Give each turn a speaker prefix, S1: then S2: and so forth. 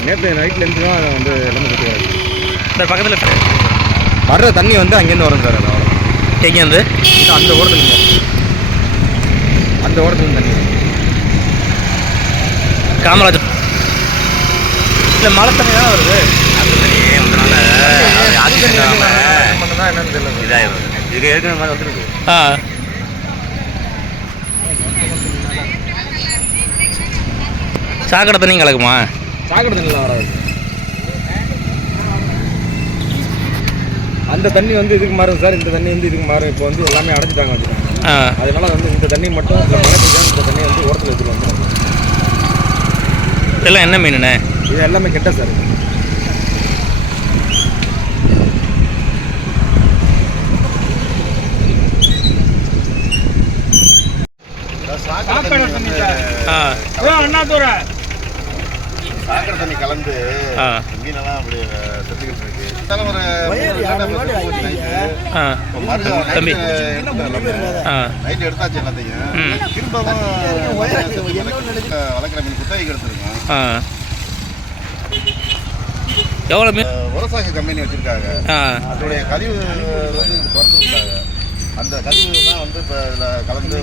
S1: நேற்று நைட்லேருந்து தான் வந்து எல்லாமே
S2: சார் பக்கத்தில்
S1: வர்ற தண்ணி வந்து அங்கேருந்து வரும் சார் அது
S2: எங்கேருந்து
S1: இது அந்த ஓரத்துல அந்த ஓரத்துல தண்ணி வரும்.
S2: காமராஜ் இல்லை மழை தண்ணி தான் வருது?
S1: மட்டும்தான் என்னன்னு தெரியல சார்.
S3: இது ஏற்கனவே மாதிரி வந்துருக்கு
S2: ஆ. சாக்கடை தண்ணி கலக்குமா?
S1: சாக்கடை தண்ணிலாம் வராது. அந்த தண்ணி வந்து இதுக்கு மாறும் சார். இந்த தண்ணி வந்து இதுக்கு மாறும் இப்போ வந்து எல்லாமே அடைச்சிட்டாங்க வச்சுட்டாங்க
S2: ஆ.
S1: அதனால வந்து இந்த தண்ணி மட்டும் இந்த மழை இந்த தண்ணி வந்து ஓரத்தில் எடுத்துட்டு வந்துடும்
S2: இதெல்லாம் என்ன மீனுண்ணே
S1: இது எல்லாமே கெட்ட சார்
S2: ஆ.
S3: சாக்கடை தண்ணி கலந்து மீனெல்லாம் அப்படி செத்துக்கிட்டு இருக்கு.
S2: தம்பி.
S3: நைட் எடுத்தாச்சு எல்லாத்தையும். திரும்பவும் வளர்க்குற மீன் குத்தகைக்கு எடுத்துருக்கோம்.
S2: எவ்வளோ மீன்?
S3: விவசாய கம்பெனி வச்சிருக்காங்க. அதோடைய கழிவு வந்து திறந்து விட்டாங்க. அந்த கழிவு தான் வந்து இப்போ இதில் கலந்து